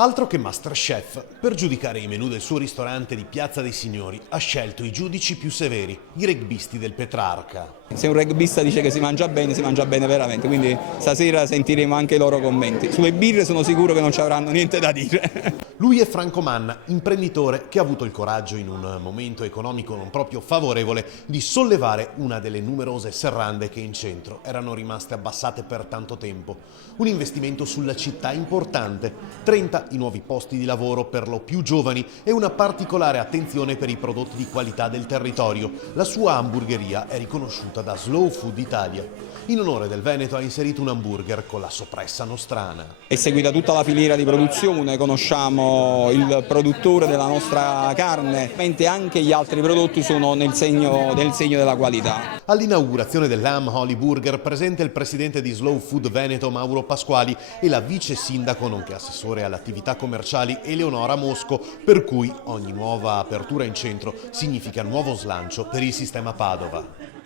Altro che Masterchef. Per giudicare i menù del suo ristorante di Piazza dei Signori ha scelto i giudici più severi, i rugbisti del Petrarca. Se un rugbista dice che si mangia bene veramente, quindi stasera sentiremo anche i loro commenti. Sulle birre sono sicuro che non ci avranno niente da dire. Lui è Franco Manna, imprenditore che ha avuto il coraggio in un momento economico non proprio favorevole di sollevare una delle numerose serrande che in centro erano rimaste abbassate per tanto tempo. Un investimento sulla città importante, 30 i nuovi posti di lavoro per lo più giovani e una particolare attenzione per i prodotti di qualità del territorio. La sua hamburgeria è riconosciuta da Slow Food Italia. In onore del Veneto ha inserito un hamburger con la soppressa nostrana. È seguita tutta la filiera di produzione, conosciamo il produttore della nostra carne, mentre anche gli altri prodotti sono nel segno della qualità. All'inaugurazione dell'Ham Holy Burger presente il presidente di Slow Food Veneto Mauro Pasquali e la vice sindaco nonché assessore alle attività commerciali Eleonora Mosco, per cui ogni nuova apertura in centro significa nuovo slancio per il sistema Padova.